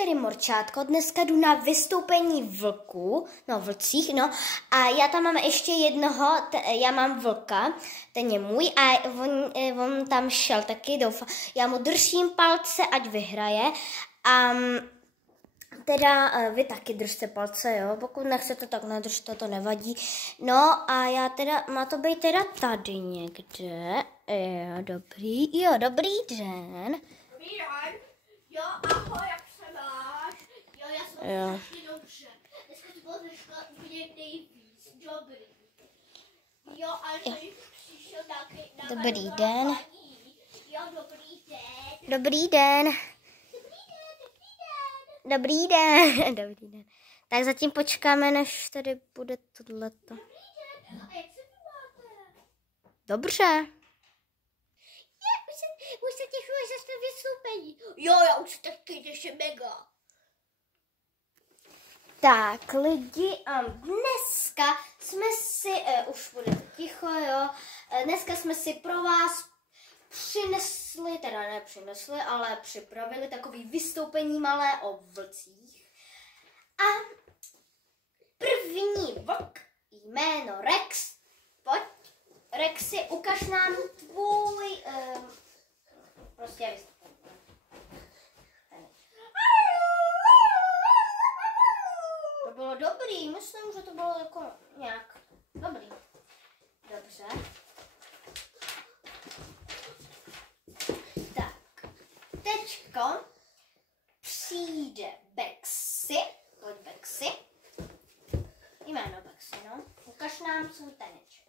tady Morčátko, dneska jdu na vystoupení vlcích, a já tam mám ještě jednoho, já mám vlka, ten je můj a on tam šel taky, doufám, já mu držím palce, ať vyhraje a teda vy taky držte palce, jo, pokud nechcete, tak nedržte, to nevadí. No a já teda, má to být teda tady někde, dobrý den. Dobrý den. Jo, ahoj, jak se máš? Jo, já jsem strašně dobře. Dneska to bylo úplně nejvíc. Dobrý. Jo, ale tady přišel nějaký Dobrý den. Jo, dobrý den. Dobrý den. Dobrý den. Dobrý den. Tak zatím počkáme, než tady bude tohleto. Dobrý den. A jak se vy máte? Dobře. Už se těším zase na vystoupení. Jo, já už se taky těším mega. Tak, lidi, dneska jsme si, už bude ticho, jo, dneska jsme si pro vás přinesli, teda nepřinesli, ale připravili takový vystoupení malé o vlcích. A první vlk, jméno Rex, pojď, Rexy, ukaž nám tvůj, prostě vystoupení. To bylo dobrý, myslím, že to bylo jako nějak dobrý. Dobře. Tak, teďko přijde Bexy. Pojď Bexy. Jméno Bexy, no. Ukaž nám svůj taneček.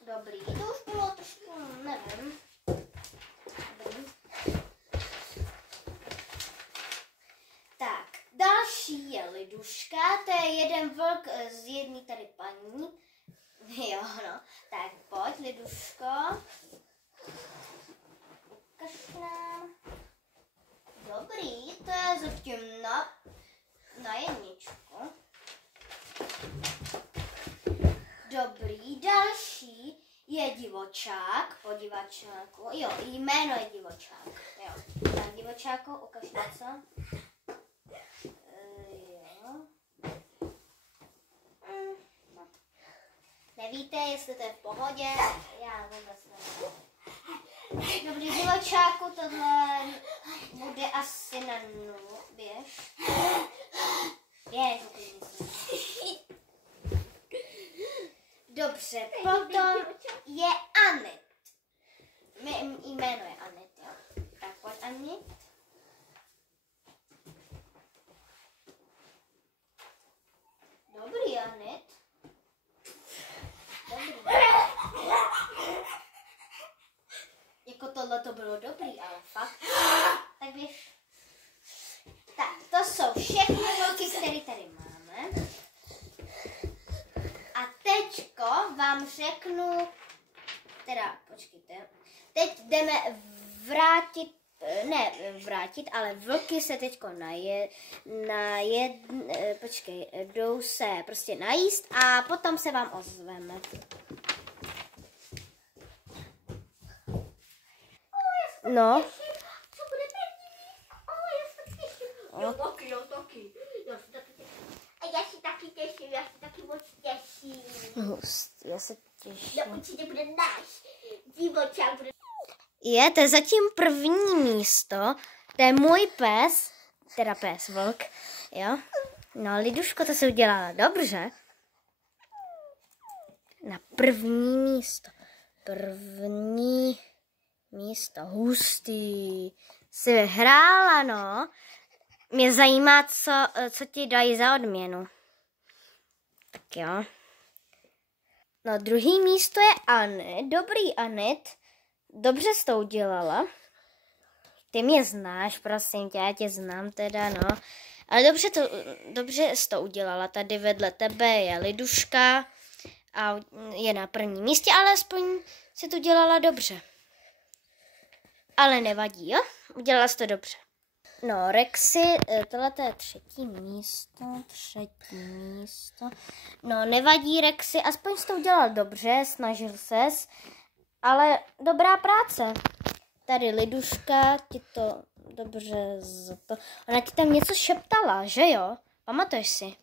Dobrý, to už bylo trošku, nevím. Tak, další je Liduška, to je jeden vlk z jedné tady paní. Jo, no. Tak pojď, Liduško. Ukaž nám. Dobrý, to je zatím na jedničku. Dobrý, další je Divočák, po divačáku, jo, jméno je Divočák, jo. Tak Divočáku, ukaž něco. Jo. Nevíte, jestli to je v pohodě, já vůbec nevím. Dobrý, Divočáku, tohle bude asi na 0, běž. Běž, dobře, potom je Anit. Jméno je Anit, jo. Tak pojď Anit. Dobrý Anit. Dobrý. Jako tohle to bylo dobrý, ale fakt. Tak běž. Tak, to jsou všechny vlky, které tady máme. A teďko vám řeknu, teda počkejte, teď jdeme vrátit, ale vlky se teďko jdou se prostě najíst a potom se vám ozveme. No. Co bude první? Já se taky těším. Jo, taky. A já se taky těším, já se taky moc těším. Já se těším. No určitě bude náš Divočák. To je zatím první místo, to je můj pes, teda pes, vlk, jo. No, Liduško, to se udělala dobře. Na první místo. První místo, hustý. Jsi vyhrála, no. Mě zajímá, co ti dají za odměnu. Tak jo. No, druhý místo je Anit. Dobrý Anit. Dobře jsi to udělala. Ty mě znáš, prosím tě, já tě znám teda, no. Ale dobře jsi to udělala. Tady vedle tebe je Liduška a je na prvním místě, ale aspoň si to dělala dobře. Ale nevadí, jo? Udělala jsi to dobře. No, Rexy, tohle je třetí místo. No, nevadí, Rexy, aspoň jsi to udělal dobře, snažil ses. Ale dobrá práce. Tady Liduška ti to dobře Ona ti tam něco šeptala, že jo? Pamatuješ si?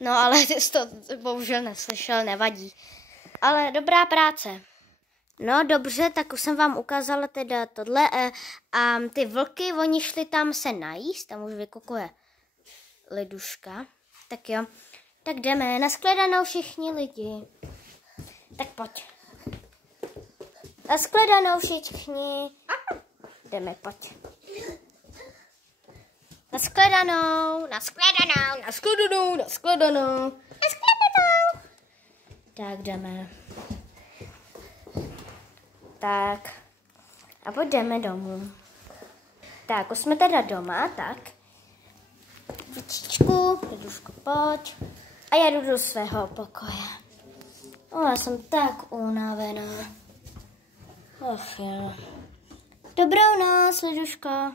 No, ale ty jsi to bohužel neslyšel, nevadí. Ale dobrá práce. No dobře, tak už jsem vám ukázala teda tohle. A ty vlky, oni šli tam se najíst, tam už vykukuje Liduška. Tak jo, tak jdeme. Nashledanou všichni lidi. Tak pojď. Nashledanou všichni. Jdeme, pojď. Nashledanou, nashledanou, nashledanou, nashledanou, nashledanou. Tak jdeme. Tak. A pojďme domů. Tak, už jsme teda doma, tak. Vičičku, Liduško, pojď. A já jdu do svého pokoje. Já jsem tak unavená. Ach jo. Dobrou noc, Liduško.